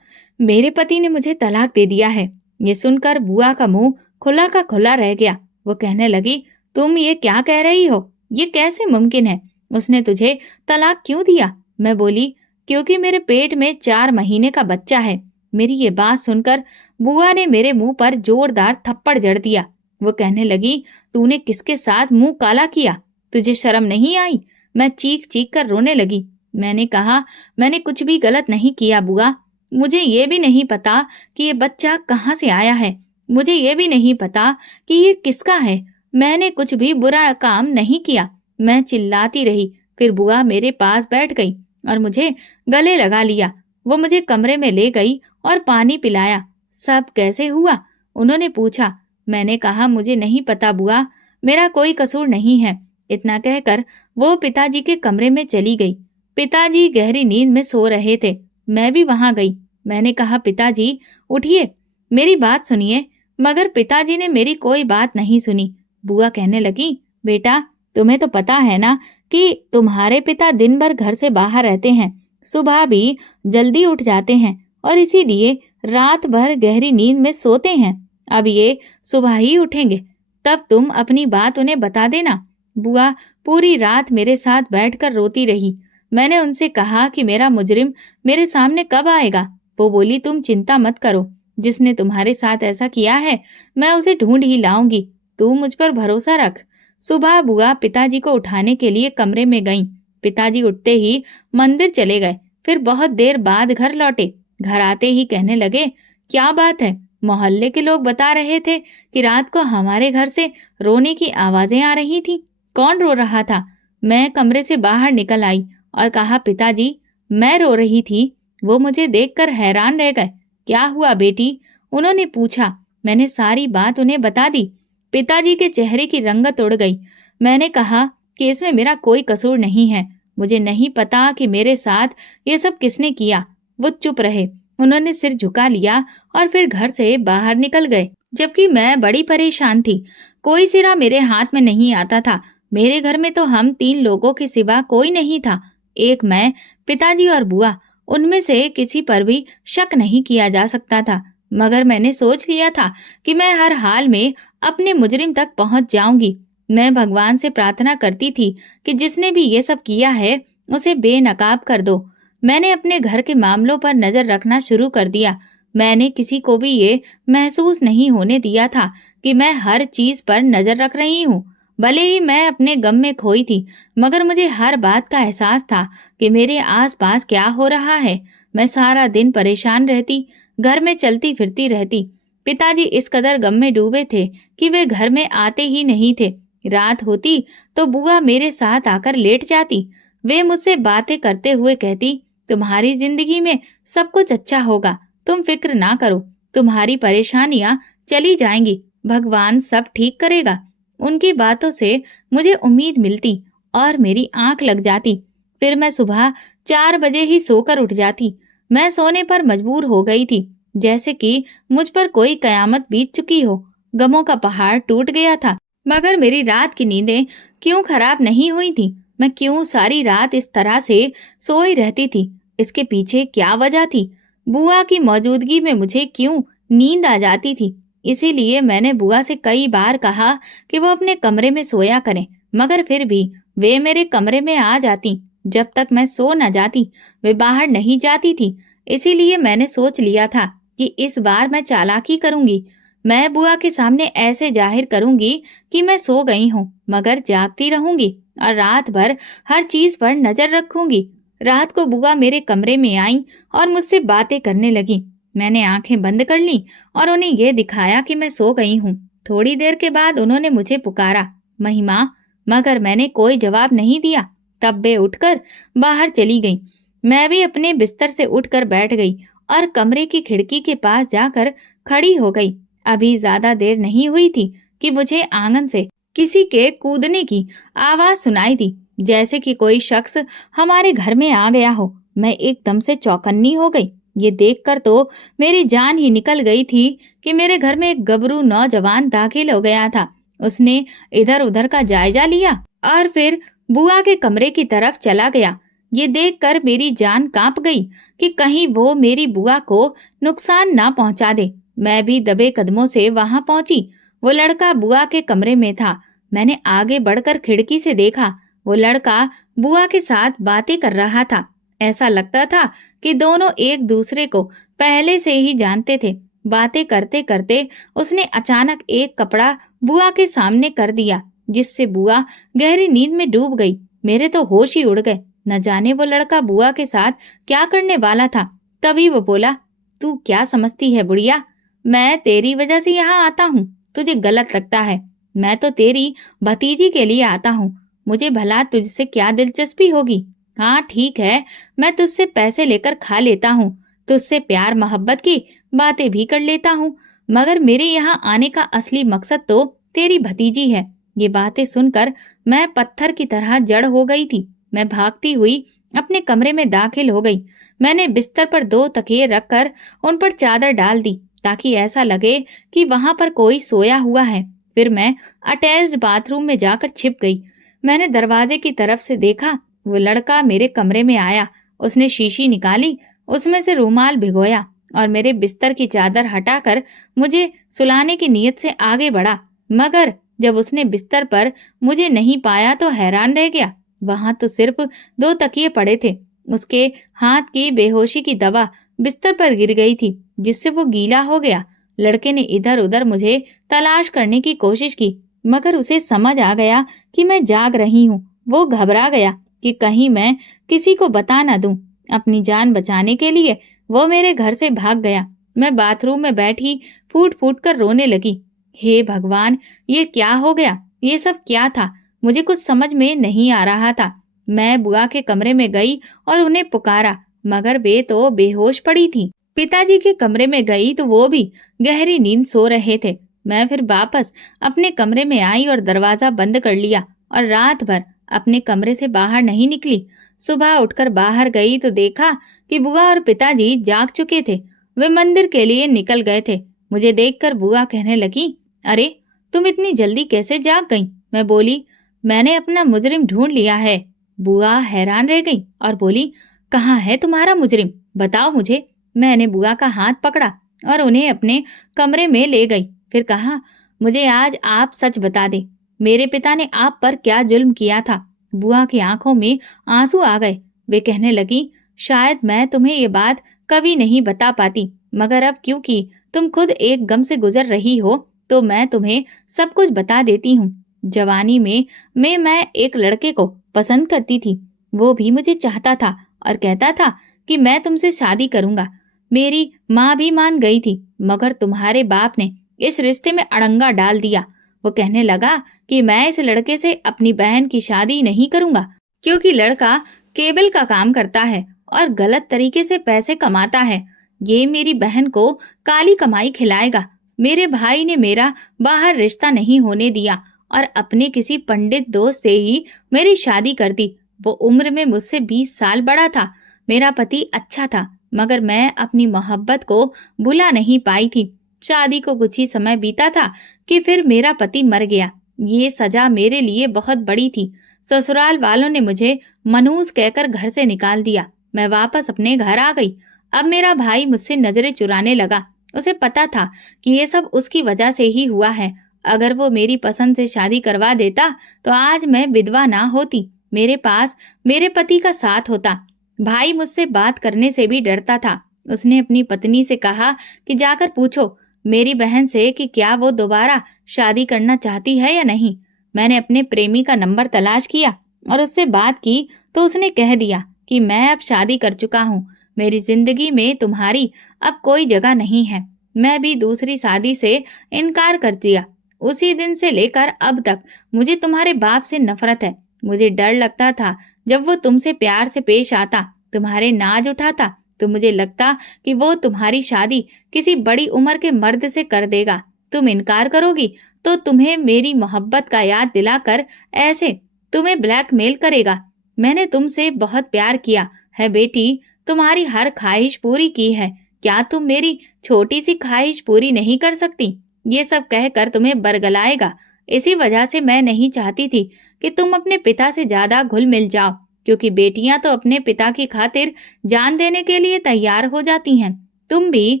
मेरे पति ने मुझे तलाक दे दिया है। ये सुनकर बुआ का मुंह खुला का खुला रह गया। वो कहने लगी, तुम ये क्या कह रही हो? ये कैसे मुमकिन है? उसने तुझे तलाक क्यों दिया? मैं बोली, क्योंकि मेरे पेट में 4 महीने का बच्चा है। मेरी ये बात सुनकर बुआ ने मेरे मुंह पर जोरदार थप्पड़ जड़ दिया। वो कहने लगी, तूने किसके साथ मुंह काला किया? तुझे शर्म नहीं आई? मैं चीख चीख कर रोने लगी। मैंने कहा, मैंने कुछ भी गलत नहीं किया बुआ। मुझे ये भी नहीं पता कि ये बच्चा कहाँ से आया है। मुझे ये भी नहीं पता कि ये किसका है। मैंने कुछ भी बुरा काम नहीं किया। मैं चिल्लाती रही। फिर बुआ मेरे पास बैठ गई और मुझे गले लगा लिया। वो मुझे कमरे में ले गई और पानी पिलाया। सब कैसे हुआ? उन्होंने पूछा। मैंने कहा, मुझे नहीं पता बुआ, मेरा कोई कसूर नहीं है। इतना कहकर वो पिताजी के कमरे में चली गई। पिताजी गहरी नींद में सो रहे थे। मैं भी वहां गई। मैंने कहा, पिताजी उठिए, मेरी बात सुनिए। मगर पिताजी ने मेरी कोई बात नहीं सुनी। बुआ कहने लगी, बेटा, तुम्हें तो पता है ना कि तुम्हारे पिता दिन भर घर से बाहर रहते हैं, सुबह भी जल्दी उठ जाते हैं और इसीलिए रात भर गहरी नींद में सोते हैं। अब ये सुबह ही उठेंगे, तब तुम अपनी बात उन्हें बता देना। बुआ पूरी रात मेरे साथ बैठकर रोती रही। मैंने उनसे कहा कि मेरा मुजरिम मेरे सामने कब आएगा। वो बोली, तुम चिंता मत करो, जिसने तुम्हारे साथ ऐसा किया है मैं उसे ढूंढ ही लाऊंगी। तू मुझ पर भरोसा रख। सुबह बुआ पिताजी को उठाने के लिए कमरे में गईं। पिताजी उठते ही मंदिर चले गए, फिर बहुत देर बाद घर लौटे। घर आते ही कहने लगे, क्या बात है, मोहल्ले के लोग बता रहे थे कि रात को हमारे घर से रोने की आवाजें आ रही थी। कौन रो रहा था? मैं कमरे से बाहर निकल आई और कहा, पिताजी मैं रो रही थी। वो मुझे देखकर हैरान रह गए। क्या हुआ बेटी? उन्होंने पूछा। मैंने सारी बात उन्हें बता दी। पिताजी के चेहरे की रंगत उड़ गई। मैंने कहा कि इसमें मेरा कोई कसूर नहीं है। मुझे नहीं पता कि मेरे साथ ये सब किसने किया। वो चुप रहे। उन्होंने सिर झुका लिया और फिर घर से बाहर निकल गए, जबकि मैं बड़ी परेशान थी। कोई सिरा मेरे हाथ में नहीं आता था। मेरे घर में तो हम 3 लोगों के सिवा कोई नहीं था। एक मैं, पिताजी और बुआ। उनमें से किसी पर भी शक नहीं किया जा सकता था। मगर मैंने सोच लिया था कि मैं हर हाल में अपने मुजरिम तक पहुंच जाऊंगी। मैं भगवान से प्रार्थना करती थी कि जिसने भी ये सब किया है उसे बेनकाब कर दो। मैंने अपने घर के मामलों पर नजर रखना शुरू कर दिया। मैंने किसी को भी ये महसूस नहीं होने दिया था कि मैं हर चीज पर नजर रख रही हूँ। भले ही मैं अपने गम में खोई थी, मगर मुझे हर बात का एहसास था कि मेरे आसपास क्या हो रहा है। मैं सारा दिन परेशान रहती, घर में चलती फिरती रहती। पिताजी इस कदर गम में डूबे थे कि वे घर में आते ही नहीं थे। रात होती तो बुआ मेरे साथ आकर लेट जाती। वे मुझसे बातें करते हुए कहती, तुम्हारी जिंदगी में सब कुछ अच्छा होगा, तुम फिक्र ना करो, तुम्हारी परेशानियां चली जाएंगी, भगवान सब ठीक करेगा। उनकी बातों से मुझे उम्मीद मिलती और मेरी आंख लग जाती। फिर मैं सुबह 4 बजे ही सोकर उठ जाती। मैं सोने पर मजबूर हो गई थी, जैसे कि मुझ पर कोई कयामत बीत चुकी हो। गमों का पहाड़ टूट गया था। मगर मेरी रात की नींदें क्यों खराब नहीं हुई थी? मैं क्यों सारी रात इस तरह से सोई रहती थी? इसके पीछे क्या वजह थी? बुआ की मौजूदगी में मुझे क्यों नींद आ जाती थी? इसीलिए मैंने बुआ से कई बार कहा कि वो अपने कमरे में सोया करें, मगर फिर भी वे मेरे कमरे में आ जाती। जब तक मैं सो न जाती वे बाहर नहीं जाती थी। इसीलिए मैंने सोच लिया था कि इस बार मैं चालाकी करूंगी। मैं बुआ के सामने ऐसे जाहिर करूंगी कि मैं सो गई हूँ, मगर जागती रहूंगी और रात भर हर चीज पर नजर रखूंगी। रात को बुआ मेरे कमरे में आई और मुझसे बातें करने लगी। मैंने आंखें बंद कर ली और उन्हें यह दिखाया कि मैं सो गई हूँ। थोड़ी देर के बाद उन्होंने मुझे पुकारा, महिमा, मगर मैंने कोई जवाब नहीं दिया। तब वे उठकर बाहर चली गई। मैं भी अपने बिस्तर से उठकर बैठ गई और कमरे की खिड़की के पास जाकर खड़ी हो गई। अभी ज्यादा देर नहीं हुई थी कि मुझे आंगन से किसी के कूदने की आवाज सुनाई दी, जैसे कि कोई शख्स हमारे घर में आ गया हो। मैं एकदम से चौकन्नी हो गई। ये देखकर तो मेरी जान ही निकल गई थी कि मेरे घर में एक गबरू नौजवान दाखिल हो गया था। उसने इधर उधर का जायजा लिया और फिर बुआ के कमरे की तरफ चला गया। ये देखकर मेरी जान कांप गई कि कहीं वो मेरी बुआ को नुकसान ना पहुंचा दे। मैं भी दबे कदमों से वहां पहुंची। वो लड़का बुआ के कमरे में था। मैंने आगे बढ़कर खिड़की से देखा। वो लड़का बुआ के साथ बातें कर रहा था। ऐसा लगता था कि दोनों एक दूसरे को पहले से ही जानते थे। बातें करते करते उसने अचानक एक कपड़ा बुआ के सामने कर दिया, जिससे बुआ गहरी नींद में डूब गई। मेरे तो होश ही उड़ गए। न जाने वो लड़का बुआ के साथ क्या करने वाला था। तभी वो बोला, तू क्या समझती है बुढ़िया, मैं तेरी वजह से यहाँ आता हूँ। तुझे गलत लगता है। मैं तो तेरी भतीजी के लिए आता हूँ। मुझे भला तुझसे क्या दिलचस्पी होगी? हाँ ठीक है, मैं तुझसे पैसे लेकर खा लेता हूँ, तुझसे प्यार मोहब्बत की बातें भी कर लेता हूँ, मगर मेरे यहाँ आने का असली मकसद तो तेरी भतीजी है। ये बातें सुनकर मैं पत्थर की तरह जड़ हो गई थी। मैं भागती हुई अपने कमरे में दाखिल हो गई। मैंने बिस्तर पर 2 तकिए रखकर उन पर चादर डाल दी, ताकि ऐसा लगे कि वहां पर कोई सोया हुआ है। फिर मैं अटैच्ड बाथरूम में जाकर छिप गई। मैंने दरवाजे की तरफ से देखा। वो लड़का मेरे कमरे में आया। उसने शीशी निकाली, उसमें से रूमाल भिगोया और मेरे बिस्तर की चादर हटाकर मुझे सुलाने की नीयत से आगे बढ़ा। मगर जब उसने बिस्तर पर मुझे नहीं पाया तो हैरान रह गया। वहां तो सिर्फ 2 तकिए पड़े थे। उसके हाथ की बेहोशी की दवा बिस्तर पर गिर गई थी, जिससे वो गीला हो गया। लड़के ने इधर उधर मुझे तलाश करने की कोशिश की, मगर उसे समझ आ गया कि मैं जाग रही हूँ। वो घबरा गया कि कहीं मैं किसी को बता न दूं। अपनी जान बचाने के लिए वो मेरे घर से भाग गया। मैं बाथरूम में बैठी फूट फूट कर रोने लगी। हे भगवान, ये क्या हो गया? ये सब क्या था? मुझे कुछ समझ में नहीं आ रहा था। मैं बुआ के कमरे में गई और उन्हें पुकारा, मगर वे तो बेहोश पड़ी थी। पिताजी के कमरे में गई तो वो भी गहरी नींद सो रहे थे। मैं फिर वापस अपने कमरे में आई और दरवाजा बंद कर लिया और रात भर अपने कमरे से बाहर नहीं निकली। सुबह उठकर बाहर गई तो देखा कि बुआ और पिताजी जाग चुके थे। वे मंदिर के लिए निकल गए थे। मुझे देखकर बुआ कहने लगी, अरे तुम इतनी जल्दी कैसे जाग गई? मैं बोली, मैंने अपना मुजरिम ढूंढ लिया है। बुआ हैरान रह गई और बोली, कहाँ है तुम्हारा मुजरिम? बताओ मुझे। मैंने बुआ का हाथ पकड़ा और उन्हें अपने कमरे में ले गई। फिर कहा, मुझे आज आप सच बता दे, मेरे पिता ने आप पर क्या जुल्म किया था? बुआ की आंखों में आंसू आ गए। वे कहने लगी, शायद मैं तुम्हें ये बात कभी नहीं बता पाती, मगर अब क्योंकि तुम खुद एक गम से गुजर रही हो तो मैं तुम्हें सब कुछ बता देती हूँ। जवानी में मैं एक लड़के को पसंद करती थी। वो भी मुझे चाहता था और कहता था कि मैं तुमसे शादी करूंगा। मेरी माँ भी मान गई थी, मगर तुम्हारे बाप ने इस रिश्ते में अड़ंगा डाल दिया। वो कहने लगा कि मैं इस लड़के से अपनी बहन की शादी नहीं करूंगा, क्योंकि लड़का केबल का काम करता है और गलत तरीके से पैसे कमाता है। ये मेरी बहन को काली कमाई खिलाएगा। मेरे भाई ने मेरा बाहर रिश्ता नहीं होने दिया और अपने किसी पंडित दोस्त से ही मेरी शादी कर दी। वो उम्र में मुझसे 20 साल बड़ा था। मेरा पति अच्छा था, मगर मैं अपनी मोहब्बत को भुला नहीं पाई थी। शादी को कुछ ही समय बीता था कि फिर मेरा पति मर गया। ये सजा मेरे लिए बहुत बड़ी थी। ससुराल वालों ने मुझे मनहूस कहकर घर से निकाल दिया। मैं वापस अपने घर आ गई। अब मेरा भाई मुझसे नजरें चुराने लगा। उसे पता था कि ये सब उसकी वजह से ही हुआ है। अगर वो मेरी पसंद से शादी करवा देता तो आज मैं विधवा ना होती, मेरे पास मेरे पति का साथ होता। भाई मुझसे बात करने से भी डरता था। उसने अपनी पत्नी से कहा कि जाकर पूछो मेरी बहन से कि क्या वो दोबारा शादी करना चाहती है या नहीं। मैंने अपने प्रेमी का नंबर तलाश किया और उससे बात की तो उसने कह दिया कि मैं अब शादी कर चुका हूँ। मेरी जिंदगी में तुम्हारी अब कोई जगह नहीं है। मैं भी दूसरी शादी से इनकार कर दिया। उसी दिन से लेकर अब तक मुझे तुम्हारे बाप से नफरत है। मुझे डर लगता था जब वो तुमसे प्यार से पेश आता, तुम्हारे नाज उठाता, तो मुझे लगता कि वो तुम्हारी शादी किसी बड़ी उम्र के मर्द से कर देगा। तुम इनकार करोगी तो तुम्हें मेरी मोहब्बत का याद दिलाकर ऐसे तुम्हें ब्लैकमेल करेगा। मैंने तुमसे बहुत प्यार किया है बेटी, तुम्हारी हर ख्वाहिश पूरी की है। क्या तुम मेरी छोटी सी ख्वाहिश पूरी नहीं कर सकती? ये सब कहकर तुम्हें बरगलाएगा। इसी वजह से मैं नहीं चाहती थी कि तुम अपने पिता से ज्यादा घुल मिल जाओ, क्योंकि बेटियां तो अपने पिता की खातिर जान देने के लिए तैयार हो जाती हैं। तुम भी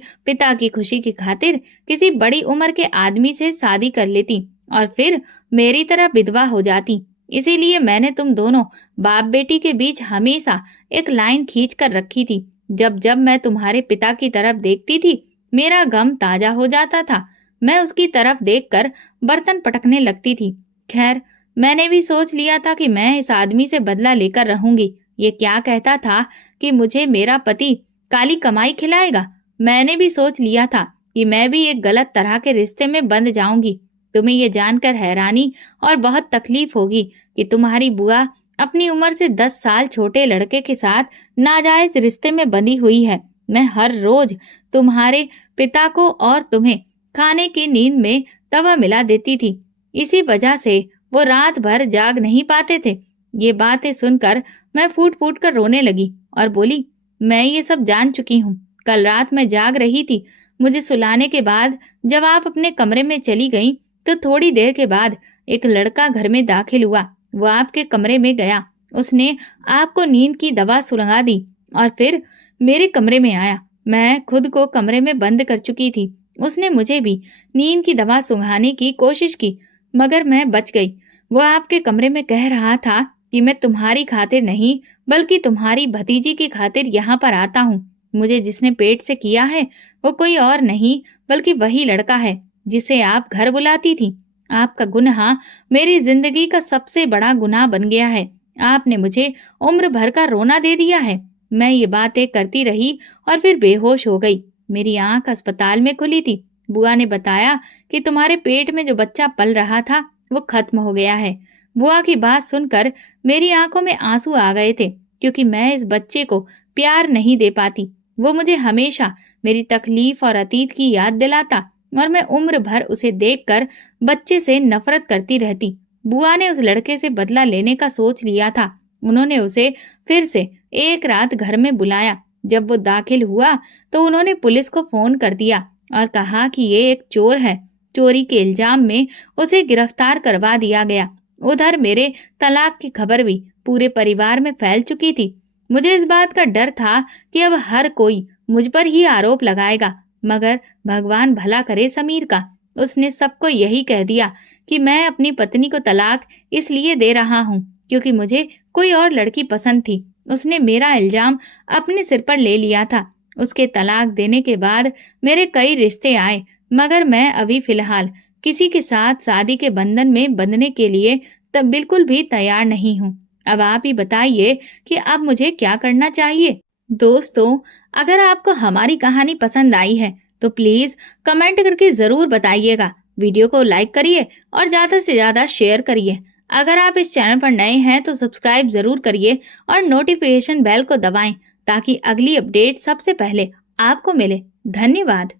पिता की खुशी की खातिर किसी बड़ी उम्र के आदमी से शादी कर लेती और फिर मेरी तरह विधवा हो जाती। इसीलिए मैंने तुम दोनों बाप बेटी के बीच हमेशा एक लाइन खींच कर रखी थी। जब जब मैं तुम्हारे पिता की तरफ देखती थी, मेरा गम ताजा हो जाता था। मैं उसकी तरफ देखकर बर्तन पटकने लगती थी। खैर, मैंने भी सोच लिया था कि मैं इस आदमी से बदला लेकर रहूंगी। ये क्या कहता था कि मुझे मेरा पति काली कमाई खिलाएगा। मैंने भी सोच लिया था कि मैं भी एक गलत तरह के रिश्ते में बंध जाऊंगी। तुम्हें ये जानकर हैरानी और बहुत तकलीफ होगी कि तुम्हारी बुआ अपनी उम्र से 10 साल छोटे लड़के के साथ नाजायज रिश्ते में बंधी हुई है। मैं हर रोज तुम्हारे पिता को और तुम्हें खाने की नींद में दवा मिला देती थी। इसी वजह से वो रात भर जाग नहीं पाते थे। ये बातें सुनकर मैं फूट फूट कर रोने लगी और बोली, मैं ये सब जान चुकी हूँ। कल रात मैं जाग रही थी। मुझे सुलाने के बाद जब आप अपने कमरे में चली गईं, तो थोड़ी देर के बाद एक लड़का घर में दाखिल हुआ। वो आपके कमरे में गया। उसने आपको नींद की दवा सुलगा दी और फिर मेरे कमरे में आया। मैं खुद को कमरे में बंद कर चुकी थी। उसने मुझे भी नींद की दवा सुंघाने की कोशिश की, मगर मैं बच गई। वो आपके कमरे में कह रहा था कि मैं तुम्हारी खातिर नहीं बल्कि तुम्हारी भतीजी की खातिर यहाँ पर आता हूँ। मुझे जिसने पेट से किया है वो कोई और नहीं बल्कि वही लड़का है जिसे आप घर बुलाती थी। आपका गुनाह मेरी जिंदगी का सबसे बड़ा गुनाह बन गया है। आपने मुझे उम्र भर का रोना दे दिया है। मैं ये बातें करती रही और फिर बेहोश हो गई। मेरी आंख अस्पताल में खुली थी। बुआ ने बताया कि तुम्हारे पेट में जो बच्चा पल रहा था वो खत्म हो गया है। बुआ की बात सुनकर मेरी आंखों में आंसू आ गए थे, क्योंकि मैं इस बच्चे को प्यार नहीं दे पाती। वो मुझे हमेशा मेरी तकलीफ और अतीत की याद दिलाता और मैं उम्र भर उसे देखकर बच्चे से नफरत करती रहती। बुआ ने उस लड़के से बदला लेने का सोच लिया था। उन्होंने उसे फिर से एक रात घर में बुलाया। जब वो दाखिल हुआ तो उन्होंने पुलिस को फोन कर दिया और कहा कि ये एक चोर है। चोरी के इल्जाम में उसे गिरफ्तार करवा दिया गया। उधर मेरे तलाक की खबर भी पूरे परिवार में फैल चुकी थी। मुझे इस बात का डर था कि अब हर कोई मुझ पर ही आरोप लगाएगा, मगर भगवान भला करे समीर का। उसने सबको यही कह दिया कि मैं अपनी पत्नी को तलाक इसलिए दे रहा हूँ क्योंकि मुझे कोई और लड़की पसंद थी। उसने मेरा इल्जाम अपने सिर पर ले लिया था। उसके तलाक देने के बाद मेरे कई रिश्ते आए, मगर मैं अभी फिलहाल किसी के साथ शादी के बंधन में बंधने के लिए तब बिल्कुल भी तैयार नहीं हूँ। अब आप ही बताइए कि अब मुझे क्या करना चाहिए। दोस्तों, अगर आपको हमारी कहानी पसंद आई है तो प्लीज कमेंट करके जरूर बताइएगा। वीडियो को लाइक करिए और ज्यादा से ज्यादा शेयर करिए। अगर आप इस चैनल पर नए हैं तो सब्सक्राइब जरूर करिए और नोटिफिकेशन बेल को दबाएं ताकि अगली अपडेट सबसे पहले आपको मिले। धन्यवाद।